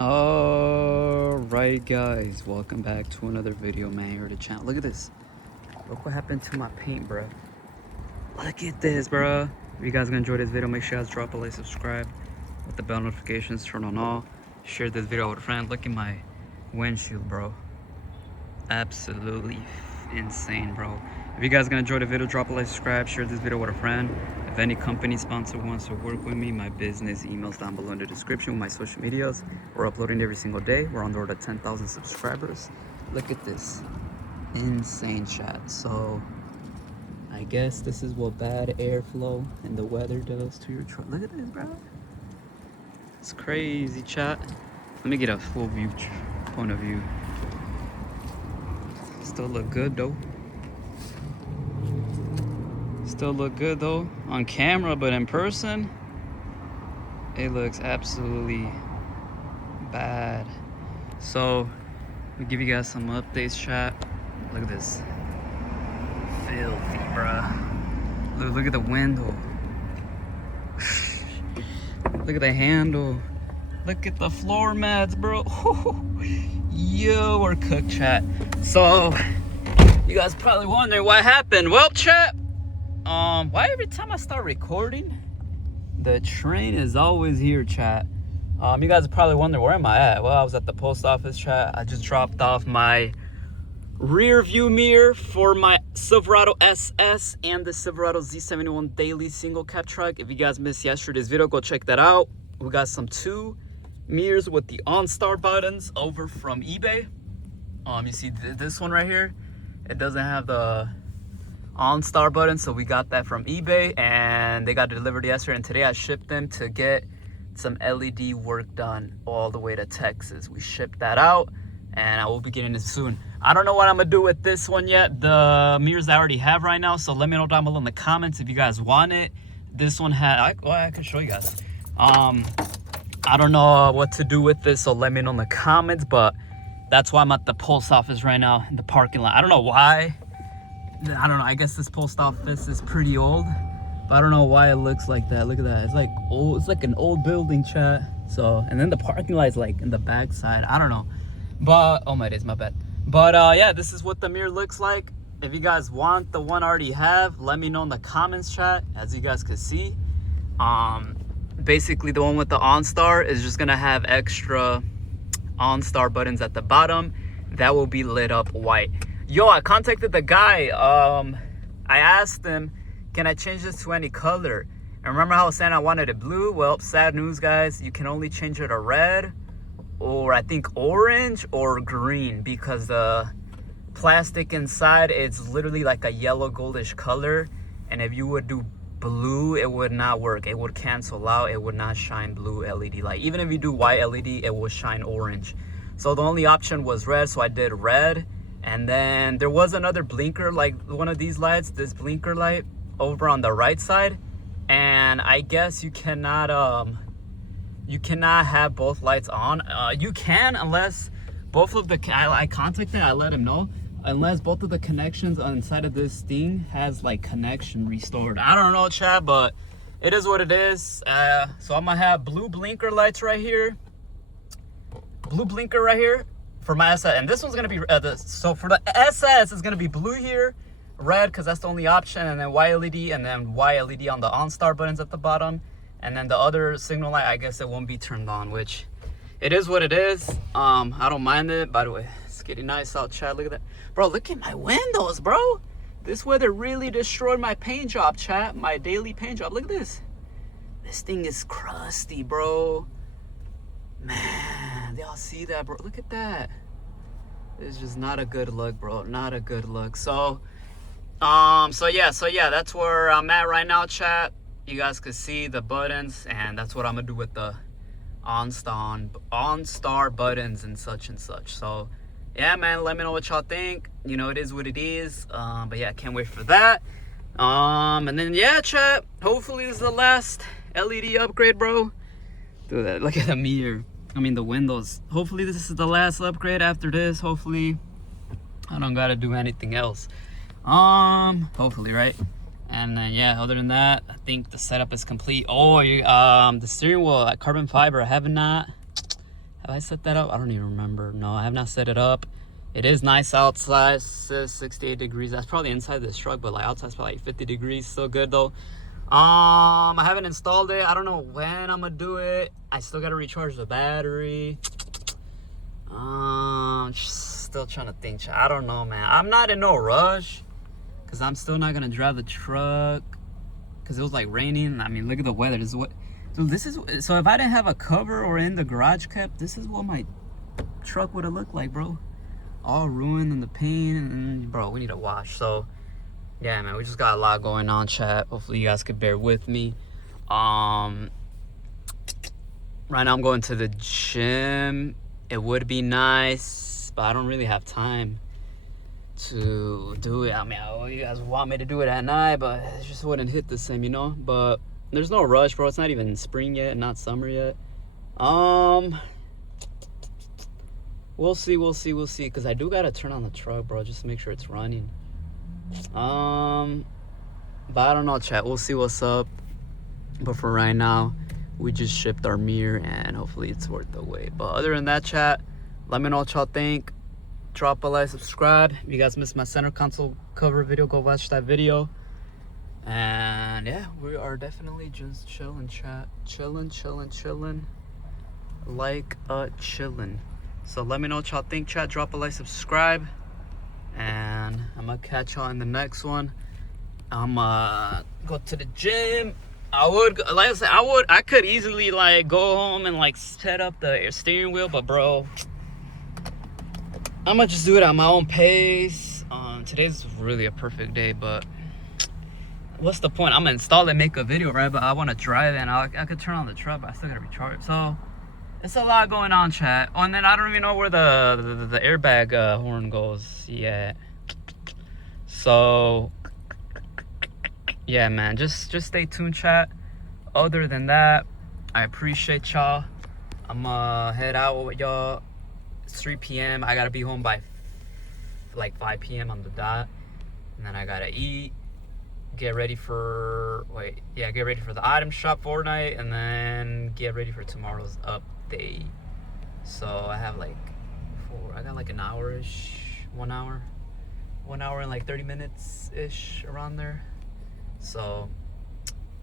Alright guys, welcome back to another video, man. Here to the channel. Look at this. Look what happened to my paint, bro. Look at this, bro. If you guys gonna enjoy this video, make sure you guys drop a like, subscribe with the bell notifications, turn on all, share this video with a friend. Look at my windshield, bro. Absolutely insane, bro. If you guys gonna enjoy the video, drop a like, subscribe, share this video with a friend. If any company sponsor wants to work with me, my business emails down below in the description with my social medias. We're uploading every single day. We're on the road to 10,000 subscribers. Look at this insane chat. So I guess this is what bad airflow and the weather does to your truck. Look at this, bro. It's crazy, chat. Let me get a full view point of view. Still look good though. Still look good though on camera, but in person it looks absolutely bad. So we give you guys some updates, chat. Look at this. Filthy, bruh. Look at the window. Look at the handle. Look at the floor mats, bro. Yo, we're cooked, chat. So you guys probably wondering what happened. Well, chat, why every time I start recording the train is always here, chat? You guys are probably wondering, where am I at? Well, I was at the post office, chat. I just dropped off my rear view mirror for my Silverado SS and the Silverado Z71 daily single cab truck. If you guys missed yesterday's video, go check that out. We got some 2 mirrors with the OnStar buttons over from eBay. You see this one right here, it doesn't have the OnStar button, so we got that from eBay and they got delivered yesterday, and today I shipped them to get some LED work done all the way to Texas. We shipped that out and I will be getting it soon. I don't know what I'm gonna do with this one yet, the mirrors I already have right now, so let me know down below in the comments if you guys want it. This one had, I can show you guys. I don't know what to do with this, so let me know in the comments, but that's why I'm at the post office right now in the parking lot. I don't know why. I don't know, I guess this post office is pretty old, but I don't know why it looks like that. Look at that, it's like old, it's like an old building, chat. So, and then the parking lot is like in the back side. I don't know, but oh my days, my bad. But yeah, this is what the mirror looks like. If you guys want the one I already have, let me know in the comments, chat. As you guys can see, basically the one with the OnStar is just gonna have extra OnStar buttons at the bottom that will be lit up white. Yo, I contacted the guy. I asked him, can I change this to any color? And remember how I was saying I wanted it blue? Well, sad news, guys, you can only change it to red, or I think orange or green, because the plastic inside, it's literally like a yellow goldish color, and if you would do blue, it would not work. It would cancel out. It would not shine blue LED light. Even if you do white LED, it will shine orange. So the only option was red, so I did red. And then there was another blinker, like one of these lights, this blinker light over on the right side, and I guess you cannot have both lights on. You can, unless both of the, I contacted, I let him know, unless both of the connections on inside of this thing has like connection restored. I don't know, chat, but it is what it is. So I'm gonna have blue blinker lights right here, blue blinker right here for my SS, and this one's gonna be so for the SS it's gonna be blue here, red because that's the only option, and then white LED, and then white LED on the OnStar buttons at the bottom, and then the other signal light, I guess it won't be turned on, which it is what it is. I don't mind it. By the way, it's getting nice out, chat. Look at that, bro. Look at my windows, bro. This weather really destroyed my paint job, chat. My daily paint job. Look at this. This thing is crusty, bro. Man, y'all see that, bro? Look at that. It's just not a good look, bro. Not a good look. So yeah, that's where I'm at right now, chat. You guys can see the buttons, and that's what I'm gonna do with the OnStar buttons and such. So yeah, man, let me know what y'all think. You know, it is what it is. But yeah, I can't wait for that. And then yeah, chat, hopefully this is the last LED upgrade, bro. Do that. Look at the mirror, I mean the windows. Hopefully this is the last upgrade. After this, hopefully I don't gotta do anything else. Hopefully, right? And then yeah, other than that, I think the setup is complete. Oh, the steering wheel, carbon fiber, I have Have I set that up? I don't even remember. No, I have not set it up. It is nice outside. It says 68 degrees. That's probably inside this truck, but like outside's probably like 50 degrees. Still good though. I haven't installed it. I don't know when I'm gonna do it. I still gotta recharge the battery. Still trying to think. I don't know, man. I'm not in no rush because I'm still not gonna drive the truck because it was like raining. I mean, look at the weather. This is what. So if I didn't have a cover or in the garage kept, this is what my truck would have looked like, bro. All ruined in the paint, and bro, we need a wash. So yeah, man, we just got a lot going on, chat. Hopefully you guys could bear with me. Right now I'm going to the gym. It would be nice, but I don't really have time to do it. I mean, you guys want me to do it at night, but it just wouldn't hit the same, you know. But there's no rush, bro. It's not even spring yet, not summer yet. We'll see, because I do gotta turn on the truck, bro, just to make sure it's running. But I don't know, chat. We'll see what's up. But for right now, we just shipped our mirror, and hopefully it's worth the wait. But other than that, chat, let me know what y'all think. Drop a like, subscribe. If you guys missed my center console cover video, go watch that video. And yeah, we are definitely just chilling, chat. Chilling. Like chilling. So let me know what y'all think, chat. Drop a like, subscribe. And I'm gonna catch y'all in the next one. I'm go to the gym. I could easily like go home and like set up the steering wheel, but bro, I'm gonna just do it at my own pace. Today's really a perfect day, but what's the point? I'm gonna install it, make a video, right? But I want to drive it, and I could turn on the truck, but I still gotta recharge. So it's a lot going on, chat. Oh, and then I don't even know where the airbag horn goes yet. So yeah, man, just stay tuned, chat. Other than that, I appreciate y'all. I'm gonna head out with y'all. It's 3 p.m. I gotta be home by like 5 p.m. on the dot, and then I gotta eat, get ready for the item shop for night, and then get ready for tomorrow's update. So I have like I got like an hour-ish, 1 hour and like 30 minutes ish around there. So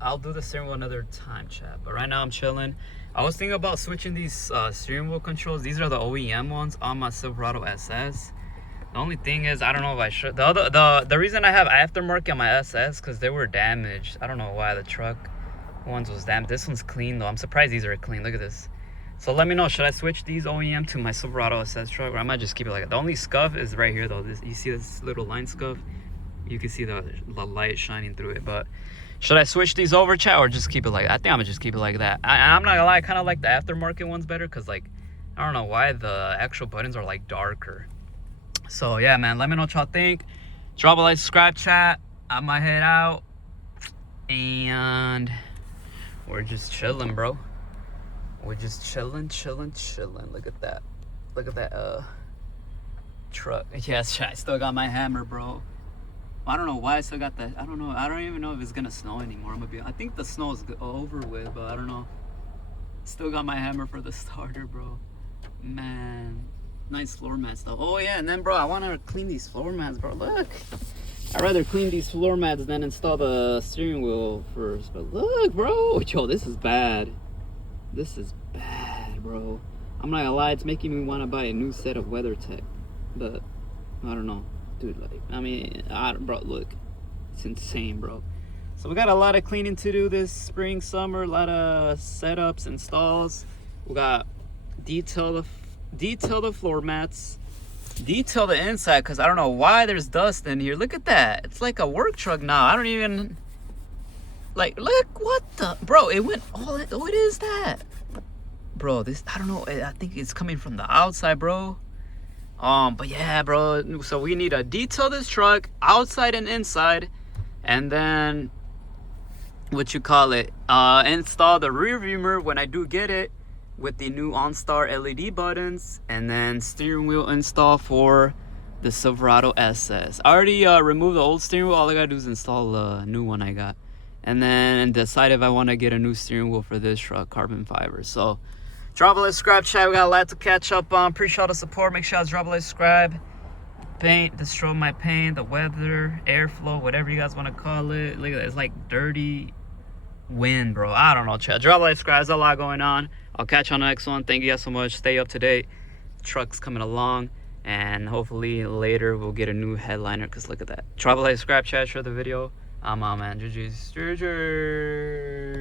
I'll do the steering wheel another time, chat. But right now I'm chilling. I was thinking about switching these steering wheel controls. These are the OEM ones on my Silverado SS. The only thing is, I don't know if I should. The reason I have aftermarket on my SS because they were damaged. I don't know why the truck ones was damaged. This one's clean though. I'm surprised these are clean. Look at this. So let me know, should I switch these OEM to my Silverado SS truck, or I might just keep it like that? The only scuff is right here though. You see this little line scuff? You can see the light shining through it. But should I switch these over, chat, or just keep it like that? I think I'm gonna just keep it like that. I'm not gonna lie, I kind of like the aftermarket ones better because, like, I don't know why the actual buttons are like darker. So yeah, man, let me know what y'all think. Drop a like, subscribe, chat. I might head out, and we're just chilling, bro. We're just chilling. Look at that. Look at that truck. Yes, chat. I still got my hammer, bro. I don't know why I still got that. I don't know. I don't even know if it's gonna snow anymore. I think the snow is over with, but I don't know. Still got my hammer for the starter, bro. Man, nice floor mats though. Oh yeah, and then bro, I want to clean these floor mats, bro. Look, I'd rather clean these floor mats than install the steering wheel first. But look, bro, yo, this is bad. This is bad, bro. I'm not gonna lie, it's making me want to buy a new set of WeatherTech, but I don't know. Dude, like, I mean, bro, look, it's insane, bro. So we got a lot of cleaning to do this spring, summer, a lot of setups, installs. We got detail the floor mats, detail the inside, because I don't know why there's dust in here. Look at that. It's like a work truck now. I don't even, like, look, what the, bro, it went all, what is that? Bro, this, I don't know, I think it's coming from the outside, bro. But yeah, bro, so we need to detail this truck outside and inside, and then install the rear view mirror when I do get it with the new OnStar LED buttons, and then steering wheel install for the Silverado SS. I already removed the old steering wheel. All I gotta do is install the new one I got, and then decide if I want to get a new steering wheel for this truck, carbon fiber. So Drop a like, subscribe, chat. We got a lot to catch up on. Appreciate all the support. Make sure you guys drop a like, subscribe. Paint, destroy my paint, the weather, airflow, whatever you guys want to call it. Look at that. It's like dirty wind, bro. I don't know, chat. Drop a like, subscribe. There's a lot going on. I'll catch you on the next one. Thank you guys so much. Stay up to date. Truck's coming along. And hopefully later we'll get a new headliner. Because look at that. Drop a like, subscribe, chat. Share the video. I'm on, man. GG's.